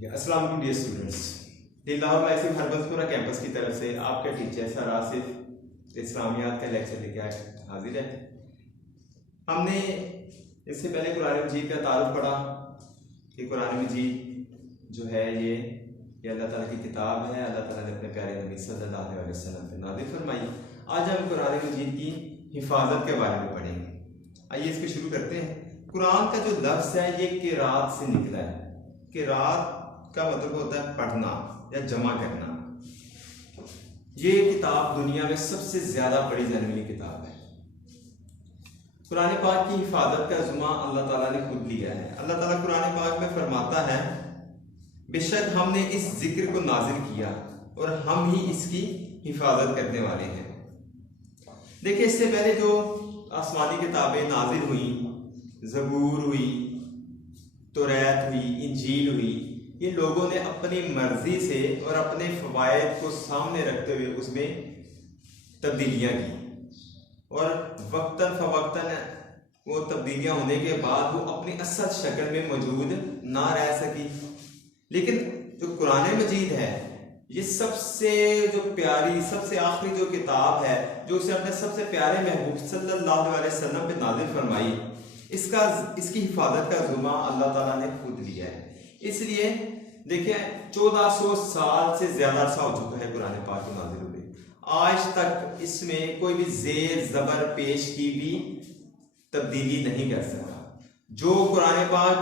अस्सलाम वालेकुम dear students. Lahore life Harbanspura campus की तरफ से आपका टीचर सर आसिफ इस्लामियात का लेक्चर लेकर हाजिर है। हमने इससे पहले कुरान मजीद का तारुफ पढ़ा कि कुरान मजीद जो है ये अल्लाह ताला की किताब है। अल्लाह ताला ने अपने प्यारे नबी सल्लल्लाहु अलैहि वसल्लम पे नाज़िल फरमाई। आज हम कुरान मजीद की हिफाजत के बारे में पढ़ेंगे। आइए इसको शुरू करते हैं। कुरान का जो लफ्ज़ है ये किरात से निकला है। किरात का मतलब होता है पढ़ना या जमा करना। ये किताब दुनिया में सबसे ज्यादा पढ़ी जाने वाली किताब है। कुरान पाक की हिफाजत का ज़िम्मा अल्लाह ताला ने खुद लिया है। अल्लाह ताला कुरान पाक में फरमाता है, बेशक हमने इस जिक्र को नाजिल किया और हम ही इसकी हिफाजत करने वाले हैं। देखिए, इससे पहले जो आसमानी किताबें नाजिल हुई, ज़बूर हुई, तौरात हुई, इंजील हुई, ये लोगों ने अपनी मर्जी से और अपने फवायद को सामने रखते हुए उसमें तब्दीलियां की और वक्तन फवक्तन वो तब्दीलियां होने के बाद वो अपनी असल शक्ल में मौजूद ना रह सकी। लेकिन जो कुरान मजीद है ये सबसे जो प्यारी, सबसे आखिरी जो किताब है जो उसे अपने सबसे प्यारे महबूब सल्लल्लाहु अलैहि वसल्लम पे नाज़िल फरमाई, इसकी हिफाजत का ज़िम्मा अल्लाह ताला ने खुद लिया है। इसलिए देखिए, 1400 साल से ज्यादा अरसा हो चुका है कुरान पाक को नाज़िल हुए। आज तक इसमें कोई भी जेर जबर पेश की भी तब्दीली नहीं कर सका। जो कुरान पाक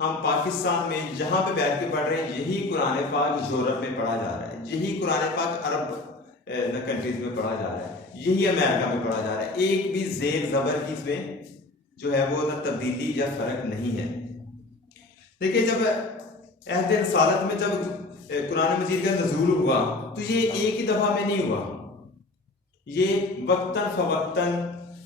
हम पाकिस्तान में जहां पे बैठ के पढ़ रहे हैं, यही कुरान पाक यूरोप में पढ़ा जा रहा है, यही कुरान पाक अरब कंट्रीज में पढ़ा जा रहा है, यही अमेरिका में पढ़ा जा रहा है। एक भी जेर जबर की इसमें जो है वो ना तब्दीली या फर्क नहीं है। देखिए, जब अहद रसालत में जब कुरान मजीद का नज़ूल हुआ तो ये एक ही दफा में नहीं हुआ। ये वक्तन फवक्तन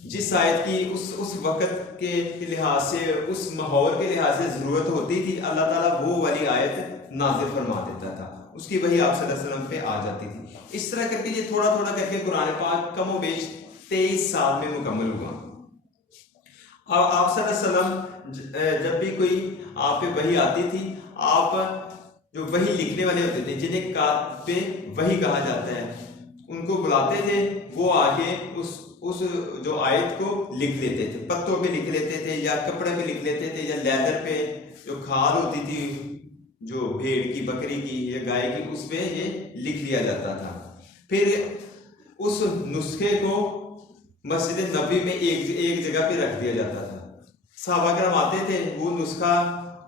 जिस आयत की उस वक्त के लिहाज से, उस माहौल के लिहाज से जरूरत होती थी, अल्लाह ताला वो वाली आयत नाज़िल फरमा देता था, उसकी वही आप सल्लल्लाहु अलैहि वसल्लम पे आ जाती थी। इस तरह करके ये थोड़ा थोड़ा करके कुरान पाक कमो बेश 23 साल में मुकम्मल हुआ। अब आप सल्लल्लाहु अलैहि वसल्लम जब भी कोई आप पे वही आती थी, आप जो वही लिखने वाले होते थे, जिन्हें कातिबे वही कहा जाता है, उनको बुलाते थे। वो आके उस जो आयत को लिख लेते थे, पत्तों पे लिख लेते थे या कपड़े पे लिख लेते थे या लेदर पे जो खाल होती थी जो भेड़ की, बकरी की या गाय की, उस पे ये लिख लिया जाता था। फिर उस नुस्खे को मस्जिद नबी में एक जगह पे रख दिया जाता था। सहाबा करम आते थे, वो नुस्खा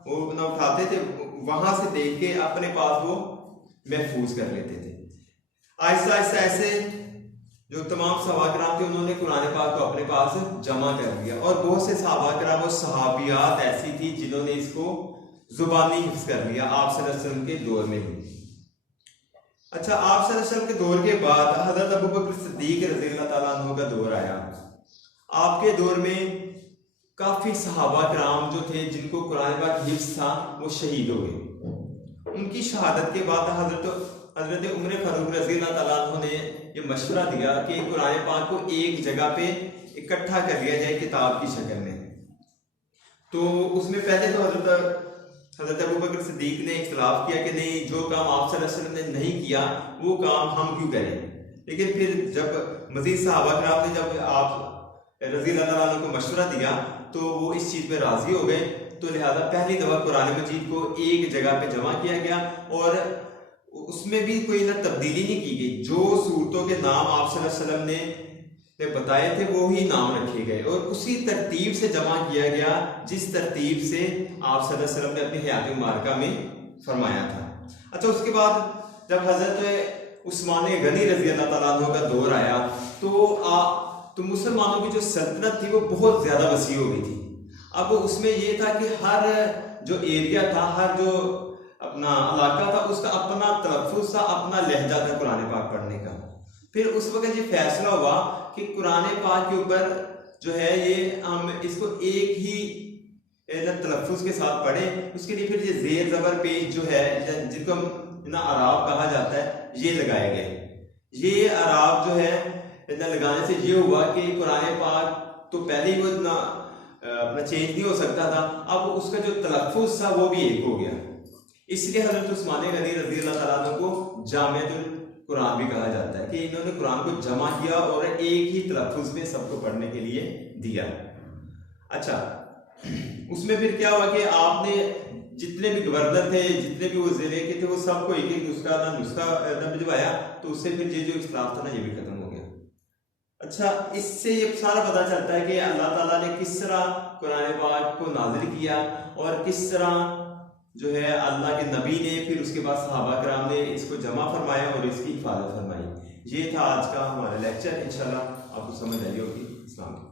वो ना उठाते थे, वहां से देख के अपने पास वो महफूज कर लेते थे। आहिस्ता आहिस्ता ऐसे जो तमाम सहाबा करम थे उन्होंने कुरान पाक को अपने पास जमा कर लिया और बहुत से सहाबा करम और सहाबियात ऐसी थी जिन्होंने इसको जुबानी हिफ्ज कर लिया आप सल्लल्लाहु अलैहि वसल्लम के दौर में ही। अच्छा, आप सल्लल्लाहु अलैहि वसल्लम के दौर के बाद हजरत अबू बकर सिद्दीक रज़ी अल्लाह ताला अन्हु का दौर आया। आपके दौर में काफी सहाबा कराम जो थे जिनको कुरान पाक हिफ्ज था वो शहीद हो गए। उनकी शहादत के बाद हजरत उमर फारूक रज़ी अल्लाह ताला अन्हु ने ये मशवरा दिया कि कुरान पाक को एक जगह पे इकट्ठा कर लिया जाए किताब की शक्ल में। तो उसमें पहले तो हजरत अबू बकर सिद्दीक ने इख्तिलाफ किया कि नहीं, जो काम आप सल्लल्लाहु अलैहि वसल्लम ने नहीं किया वो काम हम क्यों करें। लेकिन फिर जब मजीद सहाबा कराम ने जब आप रज़ी अल्लाह ताला अन्हु को मशवरा दिया तो वो इस चीज पे राजी हो गए। तो लिहाजा पहली दफा कुरान मजीद को एक जगह पे जमा किया गया और उसमें भी कोई ना तब्दीली नहीं की गई। जो सूरतों के नाम आप सल्लल्लाहु अलैहि वसल्लम ने बताए थे वो ही नाम रखे गए और उसी तरतीब से जमा किया गया जिस तरतीब से आप सल्लल्लाहु अलैहि वसल्लम ने अपनी हयात मुबारका में फरमाया था। अच्छा, उसके बाद जब हजरत उस्मान गनी रज़ी अल्लाह ताला अन्हु का दौर आया तो मुसलमानों की जो सल्तनत थी वो बहुत ज्यादा वसी हो गई थी। अब उसमें ये था कि हर जो एरिया था, हर जो अपना इलाका था, उसका अपना तलफ़्फ़ुज़ था, अपना लहजा था कुरान पाक पढ़ने का। फिर उस वक्त ये फैसला हुआ कि कुरान पाक के ऊपर जो है ये हम इसको एक ही तलफ़्फ़ुज़ के साथ पढ़ें। उसके लिए फिर ये जेर जबर पेश जो है जिनको ना अराब कहा जाता है, ये लगाए गए। ये अराब जो है लगाने से ये हुआ कि कुरान पाक तो पहले ही वो अपना चेंज नहीं हो सकता था, अब उसका जो तलफ़्फ़ुज़ था वो भी एक हो गया। इसलिए हजरत उस्मान गनी रजी अल्लाह तआला अन्हु को जामिअतुल कुरान भी कहा जाता है कि इन्होंने कुरान को जमा किया और एक ही तलफ्फुज में सबको पढ़ने के लिए दिया। अच्छा, उसमें फिर क्या हुआ कि आपने जितने भी गवर्नर थे, जितने भी वो जिले के थे, वो सबको एक एक नुस्खा भिजवाया, तो उससे फिर ये जो इख्तिलाफ था ना, ये भी खत्म हो गया। अच्छा, इससे ये सारा पता चलता है कि अल्लाह ताला ने किस तरह कुरान पाक को नाजिल किया और किस तरह जो है अल्लाह के नबी ने, फिर उसके बाद सहाबा कराम ने इसको जमा फरमाया और इसकी हिफाजत फरमाई। ये था आज का हमारा लेक्चर। इंशाल्लाह आपको समझ आई होगी। अस्सलाम वालेकुम।